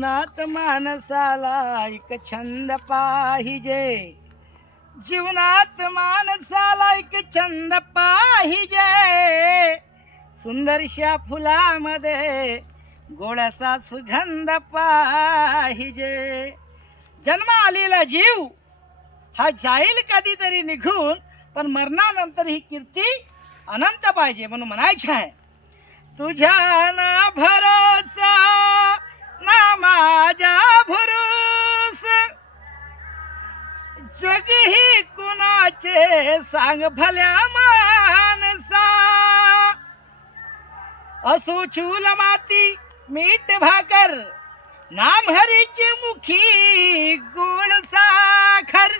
जीवनात माणसाला एक छंद पाहिजे, जीवनात माणसाला एक छंद पाहिजे, सुंदरशा फुलामध्ये गोड्याचा सुगंध पाहिजे. जन्म आलेला जीव हा जाईल कधीतरी निघून, पण मरणानंतर ही कीर्ती अनंत पाहिजे. म्हणून म्हणायचं आहे, तुझ्या ना भरोसा ना माझा भरोस, जग ही कुणाचे सांग भल्या मानसा. असो चूल माती मीठ भाकर, नाम हरीची मुखी गोड साखर.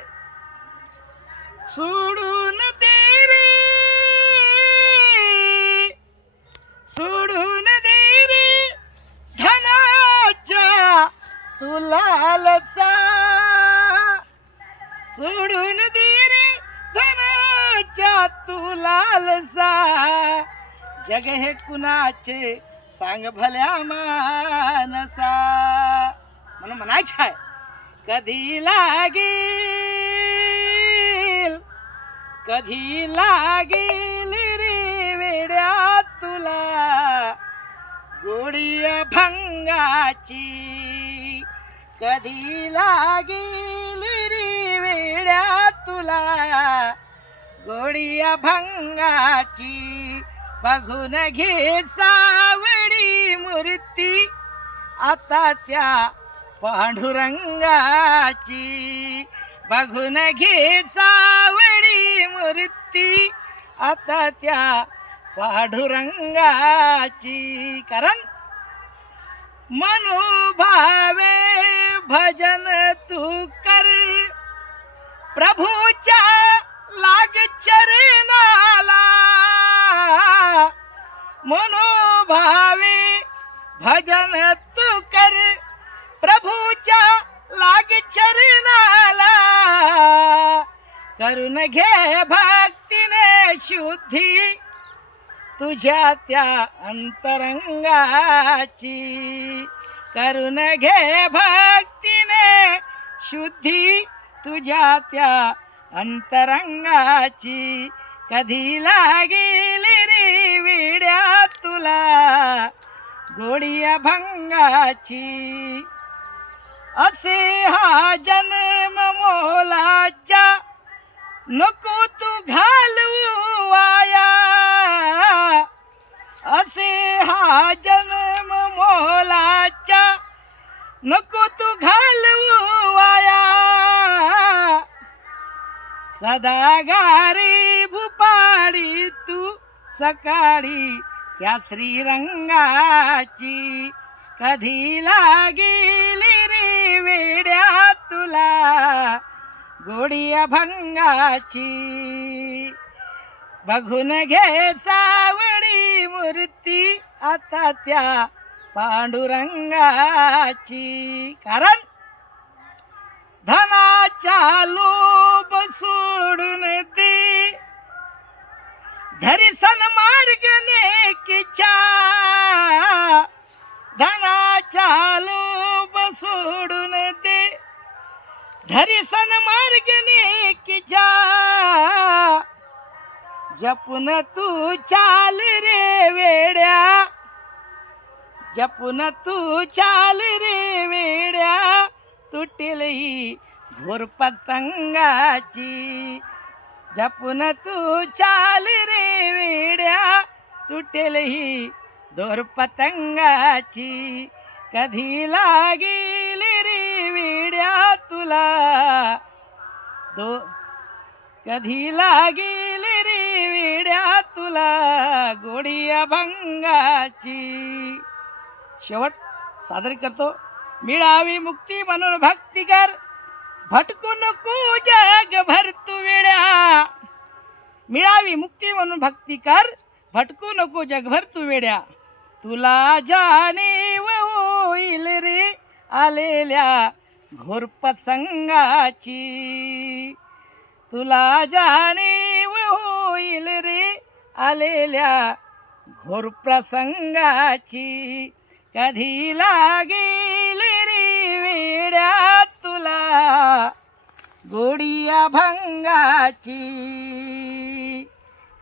सोडून दे रे, सोडून दे रे धनाच्या तू लालसा, सोडून दे रे धनाच्या तू लालसा. जग हे कुणाचे सांग भल्या मानसा. म्हणून म्हणायचं आहे, कधी लागेल रे वेड्या तुला गोडी भंगाची. कधी लागेल रे वेड्या तुला गोडी भंगाची. बघून घे सावळी मूर्ती आता त्या पांडुरंगाची. बघून घे सावळी मूर्ती आता त्या पांडुरंगाची. कारण मनोभावे भजन तू कर, प्रभूच्या लाग चरणाला. मनोभावे भजन तू कर, प्रभूच्या लाग चरणाला. करून घे भक्तीने शुद्धी तुझ्या त्या अंतरंगाची. करून घे भक्तीने शुद्धी तुझ्या त्या अंतरंगाची. कधी लागेल रे विड्या तुला गोडी भंगाची. असे हा जन्म मोलाचा नको तू घालू वाया. असे हा जन्म मोलाचा नको तू घालू वाया. सदा गारी भुपाडी तू सकाळी त्या श्रीरंगाची. कधी लागेल रे वेड्या तुला गोडी भंगाची. बघून घे सावळी मूर्ती आता त्या पांडुरंगाची. कारण धनाच्या लोभ सोडून दे, धरी सन्मार्ग नेकीच्या. धनाच्या लोभ सोडून दे, धरी सन्मार्ग नेकीच्या. जपून तू चाल रे वेड्या, जपून तू चाल रे वेड्या. तुटेल ही घोर पतंगाची. जपून तू चाल रे वेड्या, तुटेल ही घोर पतंगाची. कधी लागेल रे वेड्या तुला कधी लागेल रे वेड्या तुला गोडी भंगाची. शेवट सादर करतो. मिळावी मुक्ती म्हणून भक्ती कर, भटकू नको जगभर तू वेड्या. मिळावी मुक्ती म्हणून भक्ती कर, भटकू नको जगभर तू वेड्या. तुला जाणीव होईल रे आलेल्या घोर प्रसंगाची. तुला जाणीव होईल रे आलेल्या घोर प्रसंगाची. कधी लागेल रे वेड्या तुला गोडी अभंगाची.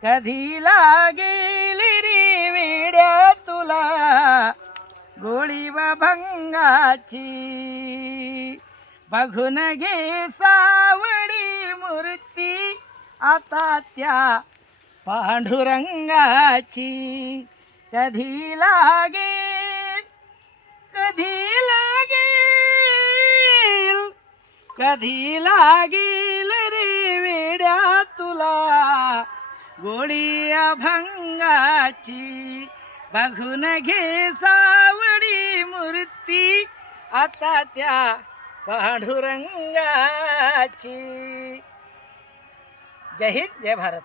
कधी लागेल रे वेड्या तुला गोडी अभंगाची. बघून घे सावळी मूर्ती आता त्या पांडुरंगाची. कधी लागेल, कधी लागेल, कधी लागेल रे वेड्या तुला गोडी अभंगाची. बघून घे सावळी मूर्ती आता त्या पांडुरंगाची. जय हिंद, जय भारत.